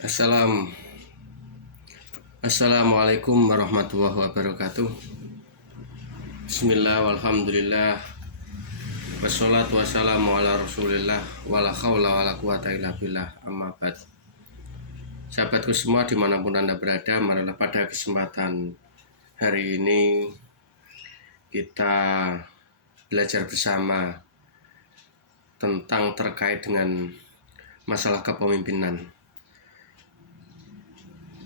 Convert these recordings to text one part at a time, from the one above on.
Assalamualaikum warahmatullahi wabarakatuh. Bismillah walhamdulillah wassalatu wassalamu ala rasulillah wala khawla wala quwata illa billah amma ba'd. Sahabatku semua dimanapun Anda berada, marilah pada kesempatan hari ini kita belajar bersama tentang terkait dengan masalah kepemimpinan.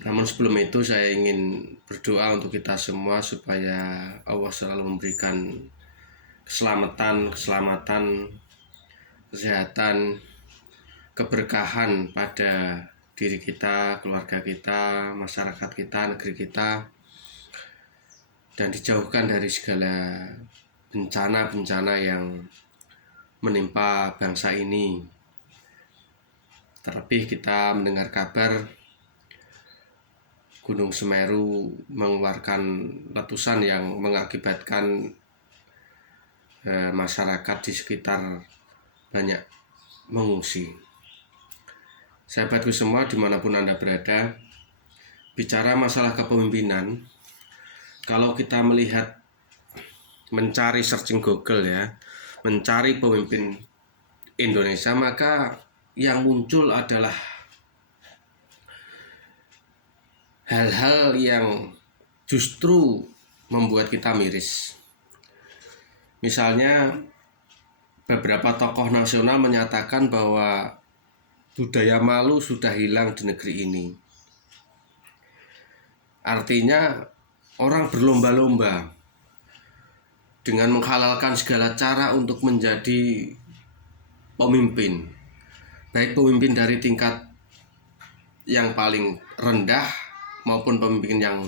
Namun sebelum itu saya ingin berdoa untuk kita semua supaya Allah selalu memberikan keselamatan, kesehatan, keberkahan pada diri kita, keluarga kita, masyarakat kita, negeri kita, dan dijauhkan dari segala bencana-bencana yang menimpa bangsa ini. Terlebih kita mendengar kabar Gunung Semeru mengeluarkan letusan yang mengakibatkan masyarakat di sekitar banyak mengungsi. Sahabatku semua dimanapun Anda berada, bicara masalah kepemimpinan, kalau kita melihat, mencari searching Google ya, mencari pemimpin Indonesia, maka yang muncul adalah hal-hal yang justru membuat kita miris. Misalnya beberapa tokoh nasional menyatakan bahwa budaya malu sudah hilang di negeri ini. Artinya orang berlomba-lomba dengan menghalalkan segala cara untuk menjadi pemimpin, baik pemimpin dari tingkat yang paling rendah maupun pemimpin yang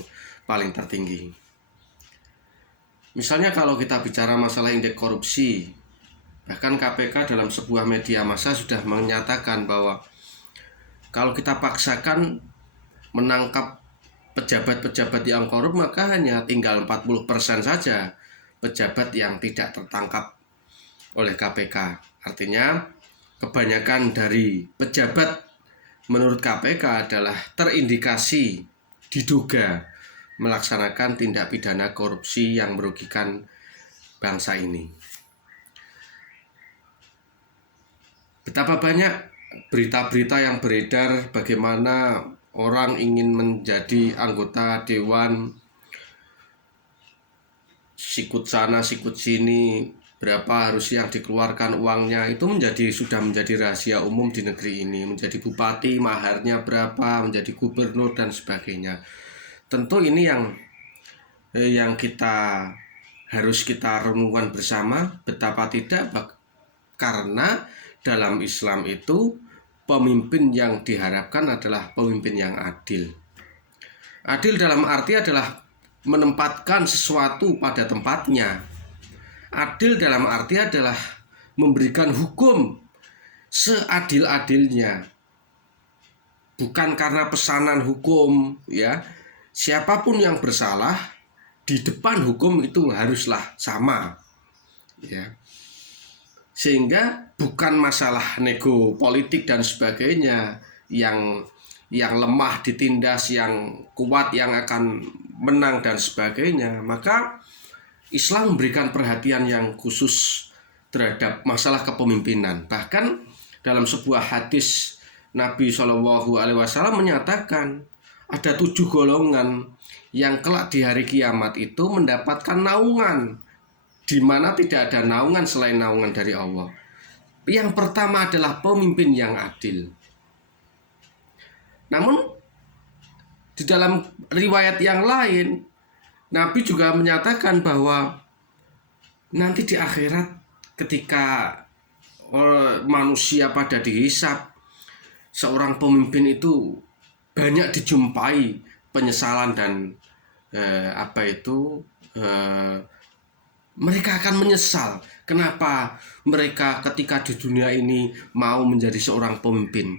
paling tertinggi. Misalnya kalau kita bicara masalah indeks korupsi, bahkan KPK dalam sebuah media massa sudah menyatakan bahwa kalau kita paksakan menangkap pejabat-pejabat yang korup, maka hanya tinggal 40% saja pejabat yang tidak tertangkap oleh KPK. Artinya kebanyakan dari pejabat menurut KPK adalah terindikasi diduga melaksanakan tindak pidana korupsi yang merugikan bangsa ini. Betapa banyak berita-berita yang beredar bagaimana orang ingin menjadi anggota dewan, sikut sana sikut sini, berapa harus yang dikeluarkan uangnya, itu sudah menjadi rahasia umum di negeri ini. Menjadi bupati maharnya berapa, menjadi gubernur dan sebagainya. Tentu ini yang harus kita renungkan bersama. Betapa tidak, karena dalam Islam itu pemimpin yang diharapkan adalah pemimpin yang adil. Adil dalam arti adalah menempatkan sesuatu pada tempatnya. Adil dalam arti adalah memberikan hukum seadil-adilnya. Bukan karena pesanan hukum ya. Siapapun yang bersalah di depan hukum itu haruslah sama. Ya. Sehingga bukan masalah nego politik dan sebagainya yang lemah ditindas, yang kuat yang akan menang dan sebagainya. Maka Islam memberikan perhatian yang khusus terhadap masalah kepemimpinan. Bahkan dalam sebuah hadis Nabi SAW menyatakan ada 7 golongan yang kelak di hari kiamat itu mendapatkan naungan, di mana tidak ada naungan selain naungan dari Allah. Yang pertama adalah pemimpin yang adil. Namun di dalam riwayat yang lain Nabi juga menyatakan bahwa nanti di akhirat ketika manusia pada dihisab, seorang pemimpin itu banyak dijumpai penyesalan dan mereka akan menyesal kenapa mereka ketika di dunia ini mau menjadi seorang pemimpin.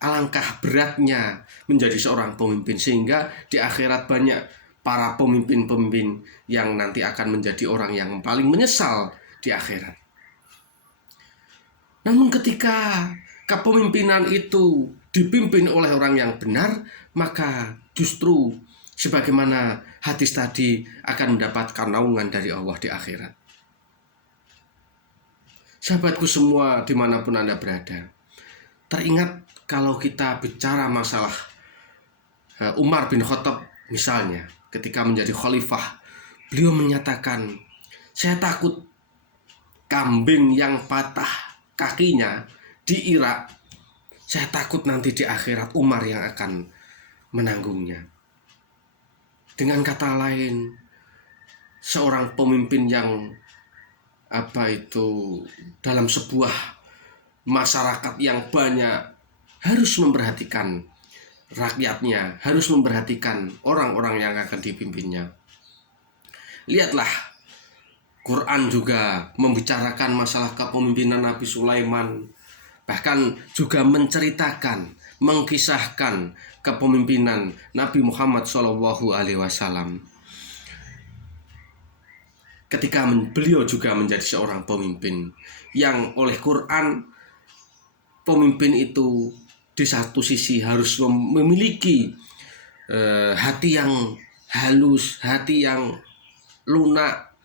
Alangkah beratnya menjadi seorang pemimpin, sehingga di akhirat banyak para pemimpin-pemimpin yang nanti akan menjadi orang yang paling menyesal di akhirat. Namun ketika kepemimpinan itu dipimpin oleh orang yang benar, maka justru sebagaimana hadis tadi akan mendapatkan naungan dari Allah di akhirat. Sahabatku semua dimanapun Anda berada, teringat kalau kita bicara masalah Umar bin Khattab misalnya, ketika menjadi khalifah, beliau menyatakan, saya takut kambing yang patah kakinya di Irak, saya takut nanti di akhirat Umar yang akan menanggungnya. Dengan kata lain, seorang pemimpin yang dalam sebuah masyarakat yang banyak harus memperhatikan rakyatnya, harus memperhatikan orang-orang yang akan dipimpinnya. Lihatlah, Quran juga membicarakan masalah kepemimpinan Nabi Sulaiman, bahkan juga menceritakan, mengkisahkan kepemimpinan Nabi Muhammad SAW. Ketika beliau juga menjadi seorang pemimpin yang oleh Quran, pemimpin itu di satu sisi harus memiliki hati yang halus, hati yang lunak,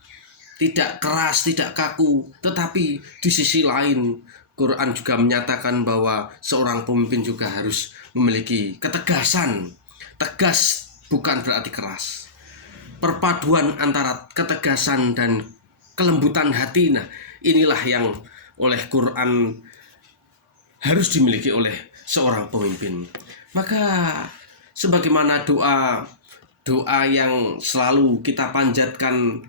tidak keras, tidak kaku. Tetapi di sisi lain, Quran juga menyatakan bahwa seorang pemimpin juga harus memiliki ketegasan. Tegas bukan berarti keras. Perpaduan antara ketegasan dan kelembutan hati, nah inilah yang oleh Quran harus dimiliki oleh seorang pemimpin. Maka sebagaimana doa yang selalu kita panjatkan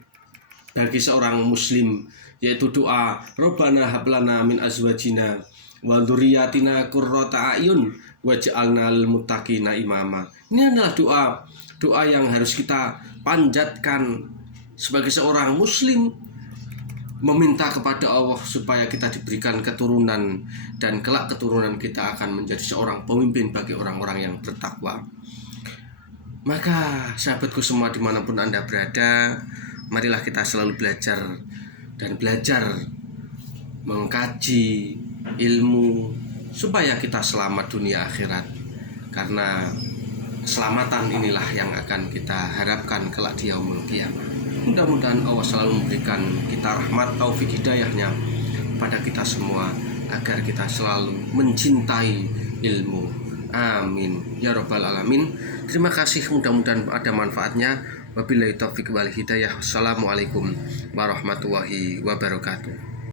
bagi seorang muslim, yaitu doa Rabbana hablana min azwajina wa dzurriyyatina qurrata a'yun waj'alna lil muttaqina imama. Ini adalah doa yang harus kita panjatkan sebagai seorang muslim, meminta kepada Allah supaya kita diberikan keturunan, dan kelak keturunan kita akan menjadi seorang pemimpin bagi orang-orang yang bertakwa. Maka sahabatku semua dimanapun Anda berada, marilah kita selalu belajar mengkaji ilmu supaya kita selamat dunia akhirat. Karena keselamatan inilah yang akan kita harapkan kelak di yaumul qiyamah. Mudah-mudahan Allah selalu memberikan kita rahmat, taufik, hidayahnya pada kita semua, agar kita selalu mencintai ilmu. Amin ya rabbal alamin. Terima kasih, mudah-mudahan ada manfaatnya. Wabillahi taufiq wal hidayah. Wassalamualaikum warahmatullahi wabarakatuh.